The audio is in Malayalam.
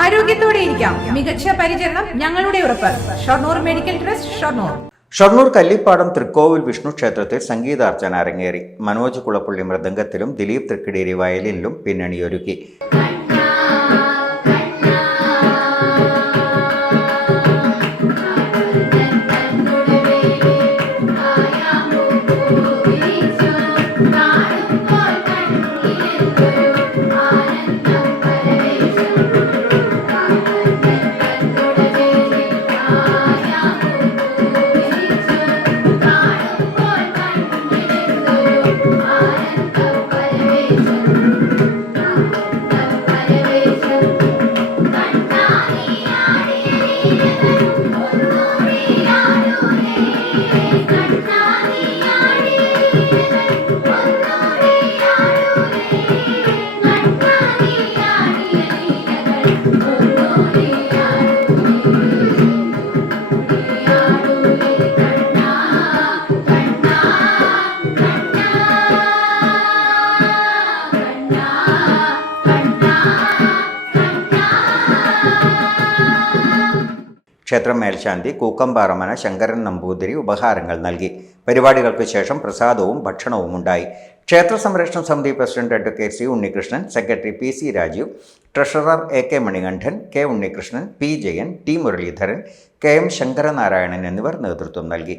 ആരോഗ്യത്തോടെ ഇരിക്കാം. മികച്ച പരിചരണം ഞങ്ങളുടെ ഉറപ്പ്. Shoranur medical trust Shoranur. Shoranur Kallippadam Thrikkovil Vishnu ക്ഷേത്രത്തിൽ സംഗീതാർച്ചന അരങ്ങേറി. മനോജ് കുളപ്പുള്ളി മൃദംഗത്തിലും ദിലീപ് തൃക്കിടേരി വയലിനിലും പിന്നണിയൊരുക്കി. ക്ഷേത്രം മേൽശാന്തി കൂക്കമ്പാറമന ശങ്കരൻ നമ്പൂതിരി ഉപഹാരങ്ങൾ നൽകി. പരിപാടികൾക്ക് ശേഷം പ്രസാദവും ഭക്ഷണവും ഉണ്ടായി. ക്ഷേത്ര സംരക്ഷണ സമിതി president advocate C Unnikrishnan secretary P C Rajeev treasurer A K Manikandan K Unnikrishnan P Jayan T Muraleedharan K M Sankaranarayanan എന്നിവർ നേതൃത്വം നൽകി.